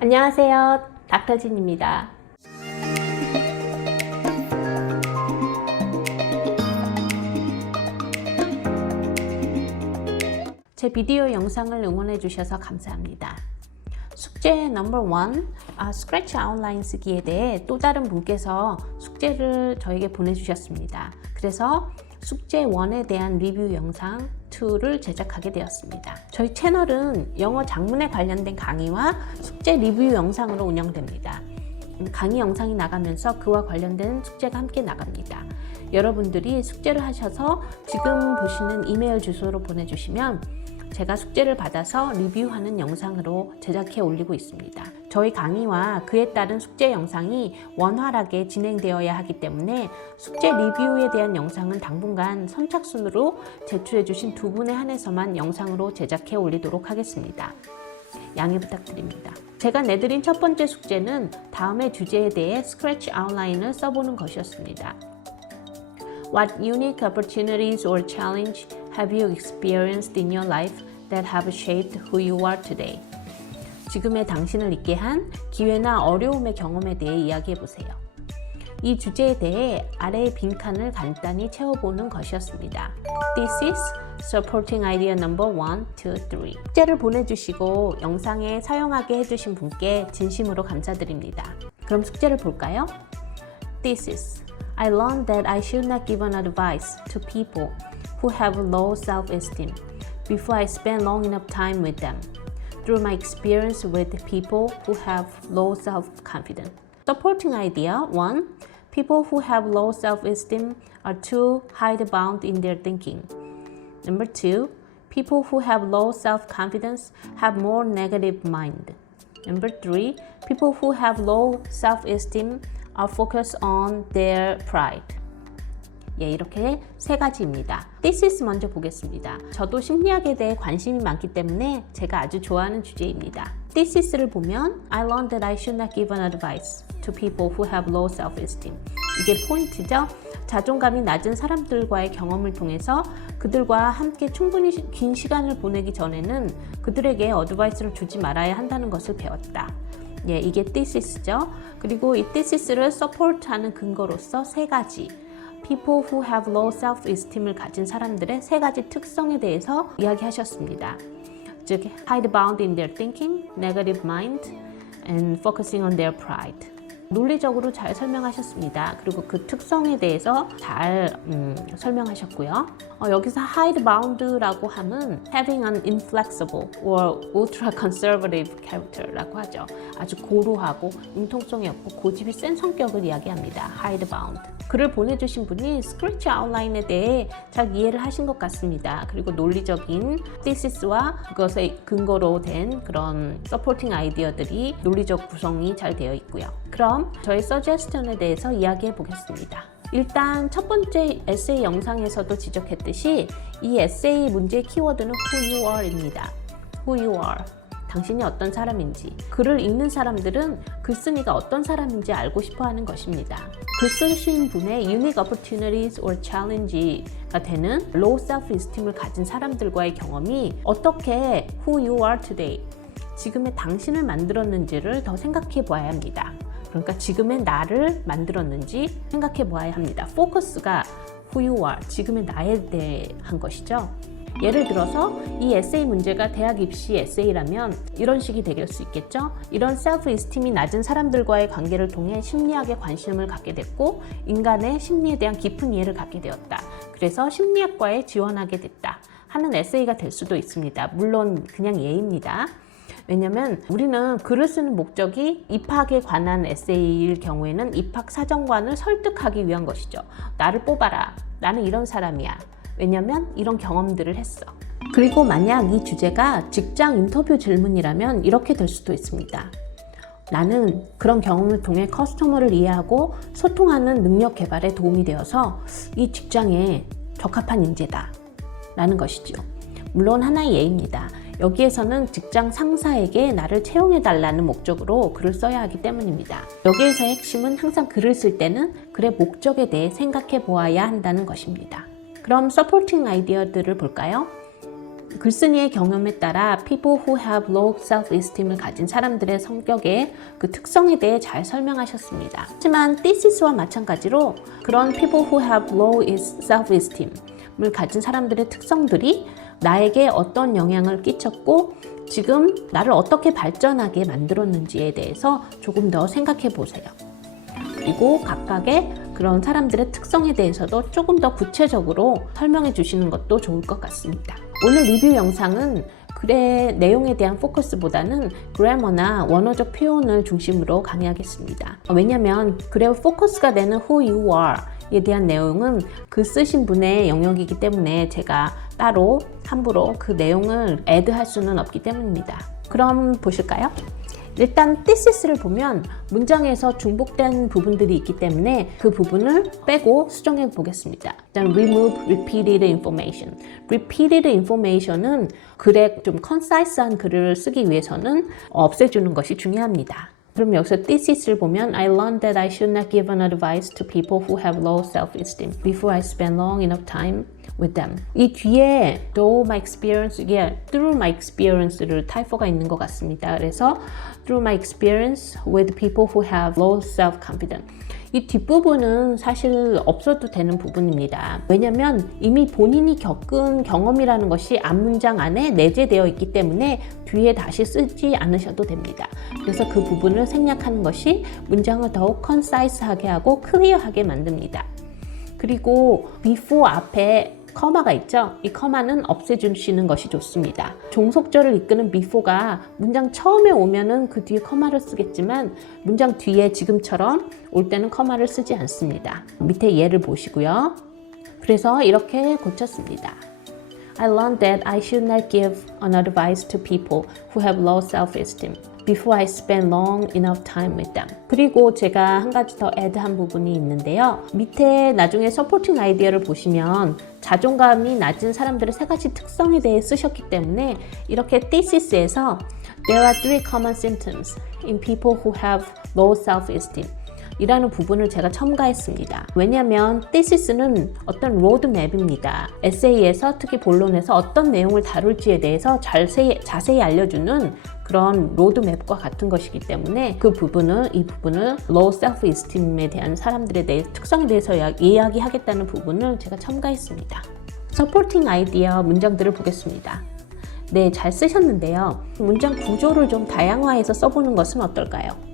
안녕하세요. 닥터진입니다. 제 비디오 영상을 응원해 주셔서 감사합니다. 숙제 넘버 1, 스크래치 아웃라인 쓰기에 대해 또 다른 분께서 숙제를 저에게 보내주셨습니다. 그래서 숙제 1에 대한 리뷰 영상 2를 제작하게 되었습니다. 저희 채널은 영어 작문에 관련된 강의와 숙제 리뷰 영상으로 운영됩니다. 강의 영상이 나가면서 그와 관련된 숙제가 함께 나갑니다. 여러분들이 숙제를 하셔서 지금 보시는 이메일 주소로 보내주시면 제가 숙제를 받아서 리뷰하는 영상으로 제작해 올리고 있습니다. 저희 강의와 그에 따른 숙제 영상이 원활하게 진행되어야 하기 때문에 숙제 리뷰에 대한 영상은 당분간 선착순으로 제출해 주신 두 분에 한해서만 영상으로 제작해 올리도록 하겠습니다. 양해 부탁드립니다. 제가 내드린 첫 번째 숙제는 다음의 주제에 대해 스크래치 아웃라인을 써보는 것이었습니다. What unique opportunities or challenge have you experienced in your life that have shaped who you are today? 지금의 당신을 있게 한 기회나 어려움의 경험에 대해 이야기해 보세요. 이 주제에 대해 아래의 빈칸을 간단히 채워보는 것이었습니다. This is supporting idea number 1, 2, 3. 숙제를 보내주시고 영상에 사용하게 해주신 분께 진심으로 감사드립니다. 그럼 숙제를 볼까요? This is I learned that I should not give an advice to people who have low self-esteem before I spend long enough time with them. Through my experience with people who have low self-confidence. Supporting idea 1. People who have low self-esteem are too hidebound in their thinking. Number 2. People who have low self-confidence have more negative mind. Number 3. People who have low self-esteem are focused on their pride. 예, 이렇게 세 가지입니다. Thesis 먼저 보겠습니다. 저도 심리학에 대해 관심이 많기 때문에 제가 아주 좋아하는 주제입니다. Thesis를 보면 I learned that I should not give an advice to people who have low self-esteem. 이게 포인트죠. 자존감이 낮은 사람들과의 경험을 통해서 그들과 함께 충분히 긴 시간을 보내기 전에는 그들에게 어드바이스를 주지 말아야 한다는 것을 배웠다. 예, 이게 thesis죠. 그리고 이 thesis를 support하는 근거로서 세 가지 People who have low self-esteem을 가진 사람들의 세 가지 특성에 대해서 이야기하셨습니다. 즉, hidebound in their thinking, negative mind, and focusing on their pride. 논리적으로 잘 설명하셨습니다. 그리고 그 특성에 대해서 잘 설명하셨고요. 여기서 hidebound라고 함은 having an inflexible or ultra conservative character라고 하죠. 아주 고루하고 융통성이 없고 고집이 센 성격을 이야기합니다. hidebound. 글을 보내주신 분이 스크래치 아웃라인에 대해 잘 이해를 하신 것 같습니다. 그리고 논리적인 thesis와 그것의 근거로 된 그런 서포팅 아이디어들이 논리적 구성이 잘 되어 있고요. 그럼 저의 서제스션에 대해서 이야기해 보겠습니다. 일단 첫 번째 에세이 영상에서도 지적했듯이 이 에세이 문제의 키워드는 who you are입니다. who you are. 당신이 어떤 사람인지. 글을 읽는 사람들은 글쓴이가 어떤 사람인지 알고 싶어 하는 것입니다. 글 쓰신 분의 unique opportunities or challenge가 되는 low self-esteem을 가진 사람들과의 경험이 어떻게 who you are today, 지금의 당신을 만들었는지를 더 생각해 보아야 합니다. 그러니까 지금의 나를 만들었는지 생각해 보아야 합니다. 포커스가 who you are, 지금의 나에 대한 것이죠. 예를 들어서 이 에세이 문제가 대학 입시 에세이라면 이런 식이 될 수 있겠죠. 이런 셀프 이스팀이 낮은 사람들과의 관계를 통해 심리학에 관심을 갖게 됐고 인간의 심리에 대한 깊은 이해를 갖게 되었다. 그래서 심리학과에 지원하게 됐다 하는 에세이가 될 수도 있습니다. 물론 그냥 예입니다. 왜냐면 우리는 글을 쓰는 목적이 입학에 관한 에세이일 경우에는 입학 사정관을 설득하기 위한 것이죠. 나를 뽑아라. 나는 이런 사람이야. 왜냐면 이런 경험들을 했어. 그리고 만약 이 주제가 직장 인터뷰 질문이라면 이렇게 될 수도 있습니다. 나는 그런 경험을 통해 커스터머를 이해하고 소통하는 능력 개발에 도움이 되어서 이 직장에 적합한 인재다 라는 것이죠. 물론 하나의 예입니다. 여기에서는 직장 상사에게 나를 채용해달라는 목적으로 글을 써야 하기 때문입니다. 여기에서 핵심은 항상 글을 쓸 때는 글의 목적에 대해 생각해 보아야 한다는 것입니다. 그럼 서포팅 아이디어들을 볼까요? 글쓴이의 경험에 따라 people who have low self-esteem을 가진 사람들의 성격의 그 특성에 대해 잘 설명하셨습니다. 하지만 thisis와 마찬가지로 그런 people who have low self-esteem을 가진 사람들의 특성들이 나에게 어떤 영향을 끼쳤고 지금 나를 어떻게 발전하게 만들었는지에 대해서 조금 더 생각해 보세요. 그리고 각각의 그런 사람들의 특성에 대해서도 조금 더 구체적으로 설명해 주시는 것도 좋을 것 같습니다. 오늘 리뷰 영상은 글의 내용에 대한 포커스보다는 그래머나 원어적 표현을 중심으로 강의하겠습니다. 왜냐하면 글의 포커스가 되는 who you are에 대한 내용은 글 쓰신 분의 영역이기 때문에 제가 따로 함부로 그 내용을 애드할 수는 없기 때문입니다. 그럼 보실까요? 일단 thisis를 보면 문장에서 중복된 부분들이 있기 때문에 그 부분을 빼고 수정해 보겠습니다. 일단 remove repeated information. repeated information은 글에 좀 concise한 글을 쓰기 위해서는 없애주는 것이 중요합니다. 그럼 여기서 thisis를 보면 I learned that I should not give an advice to people who have low self-esteem before I spend long enough time with them. 이 뒤에 though my experience, 이게 through my experience를 타이포가 있는 것 같습니다. 그래서 through my experience with people who have low self-confidence. 이 뒷부분은 사실 없어도 되는 부분입니다. 왜냐하면 이미 본인이 겪은 경험이라는 것이 앞문장 안에 내재되어 있기 때문에 뒤에 다시 쓰지 않으셔도 됩니다. 그래서 그 부분을 생략하는 것이 문장을 더욱 concise하게 하고 클리어하게 만듭니다. 그리고 before 앞에 커마가 있죠. 이 커마는 없애주시는 것이 좋습니다. 종속절을 이끄는 before가 문장 처음에 오면은 그 뒤에 커마를 쓰겠지만 문장 뒤에 지금처럼 올 때는 커마를 쓰지 않습니다. 밑에 예를 보시고요. 그래서 이렇게 고쳤습니다. I learned that I should not give an advice to people who have low self-esteem before I spend long enough time with them. 그리고 제가 한 가지 더 애드한 부분이 있는데요. 밑에 나중에 supporting 아이디어를 보시면 자존감이 낮은 사람들의 세 가지 특성에 대해 쓰셨기 때문에 이렇게 thisis에서 There are three common symptoms in people who have low self-esteem 이라는 부분을 제가 첨가했습니다. 왜냐하면 thisis는 어떤 로드맵입니다. 에세이에서 특히 본론에서 어떤 내용을 다룰지에 대해서 자세히 알려주는 그런 로드맵과 같은 것이기 때문에 이 부분을 low self-esteem에 대한 사람들에 대해 특성에 대해서 이야기하겠다는 부분을 제가 첨가했습니다. supporting 아이디어 문장들을 보겠습니다. 네, 잘 쓰셨는데요. 문장 구조를 좀 다양화해서 써보는 것은 어떨까요?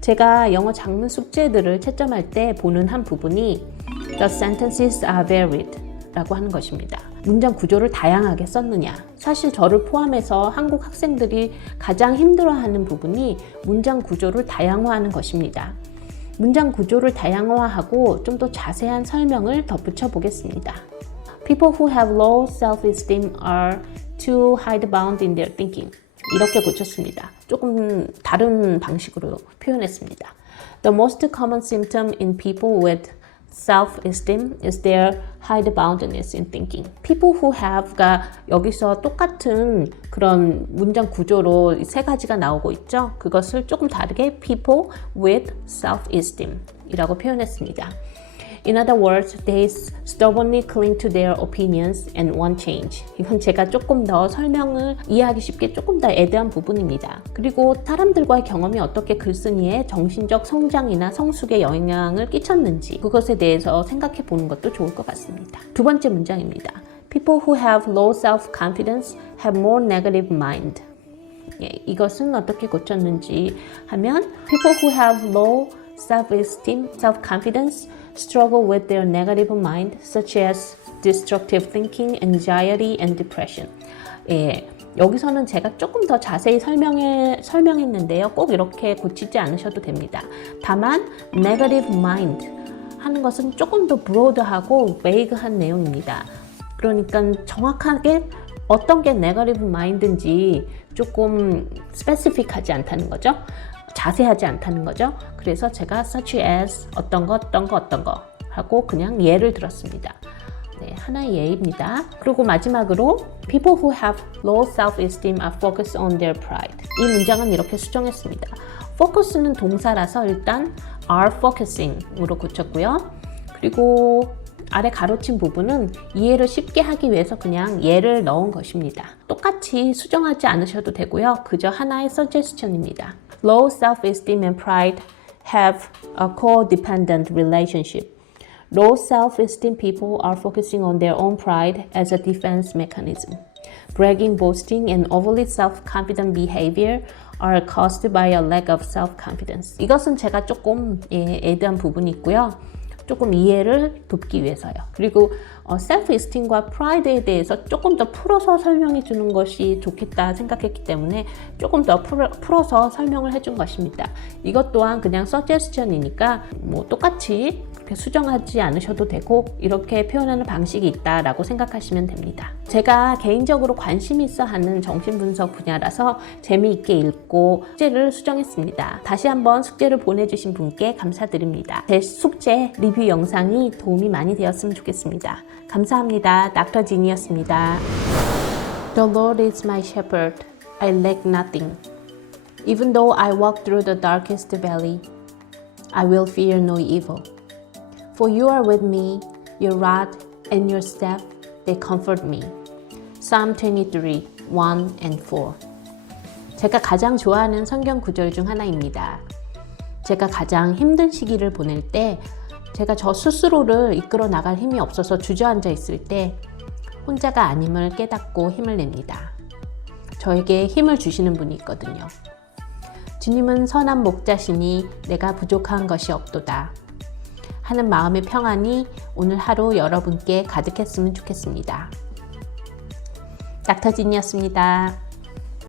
제가 영어 작문 숙제들을 채점할 때 보는 한 부분이 The sentences are varied 라고 하는 것입니다. 문장 구조를 다양하게 썼느냐. 사실 저를 포함해서 한국 학생들이 가장 힘들어하는 부분이 문장 구조를 다양화하는 것입니다. 문장 구조를 다양화하고 좀 더 자세한 설명을 덧붙여 보겠습니다. People who have low self-esteem are too hidebound in their thinking. 이렇게 고쳤습니다. 조금 다른 방식으로 표현했습니다. The most common symptom in people with self-esteem is their hideboundedness in thinking. People who have가 여기서 똑같은 그런 문장 구조로 세 가지가 나오고 있죠. 그것을 조금 다르게 people with self-esteem 이라고 표현했습니다. In other words, they stubbornly cling to their opinions and want change. 이건 제가 조금 더 설명을 이해하기 쉽게 조금 더 애드한 부분입니다. 그리고 사람들과의 경험이 어떻게 글쓴이의 정신적 성장이나 성숙에 영향을 끼쳤는지 그것에 대해서 생각해 보는 것도 좋을 것 같습니다. 두 번째 문장입니다. People who have low self-confidence have more negative mind. 예, 이것은 어떻게 고쳤는지 하면 People who have low self-esteem, self-confidence struggle with their negative mind, such as destructive thinking, anxiety, and depression. 예, 여기서는 제가 조금 더 자세히 설명했는데요. 꼭 이렇게 고치지 않으셔도 됩니다. 다만 negative mind 하는 것은 조금 더 broad하고 vague한 내용입니다. 그러니까 정확하게 어떤 게 negative mind인지 조금 specific하지 않다는 거죠. 자세하지 않다는 거죠. 그래서 제가 such as 어떤 거 하고 그냥 예를 들었습니다. 네, 하나의 예입니다. 그리고 마지막으로 people who have low self-esteem are focused on their pride. 이 문장은 이렇게 수정했습니다. focus는 동사라서 일단 are focusing으로 고쳤고요. 그리고 아래 가로친 부분은 이해를 쉽게 하기 위해서 그냥 예를 넣은 것입니다. 똑같이 수정하지 않으셔도 되고요. 그저 하나의 suggestion입니다. Low self-esteem and pride have a codependent relationship. Low self-esteem people are focusing on their own pride as a defense mechanism. Bragging, boasting, and overly self-confident behavior are caused by a lack of self-confidence. 이것은 제가 조금 애드한 부분이 있고요. 조금 이해를 돕기 위해서요. 그리고 self-esteem과 pride에 대해서 조금 더 풀어서 설명해 주는 것이 좋겠다 생각했기 때문에 조금 더 풀어서 설명을 해준 것입니다. 이것 또한 그냥 suggestion이니까 뭐 똑같이 수정하지 않으셔도 되고 이렇게 표현하는 방식이 있다라고 생각하시면 됩니다. 제가 개인적으로 관심 있어 하는 정신분석 분야라서 재미있게 읽고 숙제를 수정했습니다. 다시 한번 숙제를 보내주신 분께 감사드립니다. 제 숙제 리뷰 영상이 도움이 많이 되었으면 좋겠습니다. 감사합니다. 닥터 진이었습니다. The Lord is my shepherd. I lack nothing. Even though I walk through the darkest valley, I will fear no evil. For you are with me, your rod and your staff, they comfort me. Psalm 23, 1 and 4. 제가 가장 좋아하는 성경 구절 중 하나입니다. 제가 가장 힘든 시기를 보낼 때, 제가 저 스스로를 이끌어 나갈 힘이 없어서 주저앉아 있을 때 혼자가 아님을 깨닫고 힘을 냅니다. 저에게 힘을 주시는 분이 있거든요. 주님은 선한 목자시니 내가 부족한 것이 없도다 하는 마음의 평안이 오늘 하루 여러분께 가득했으면 좋겠습니다. 닥터 진이었습니다.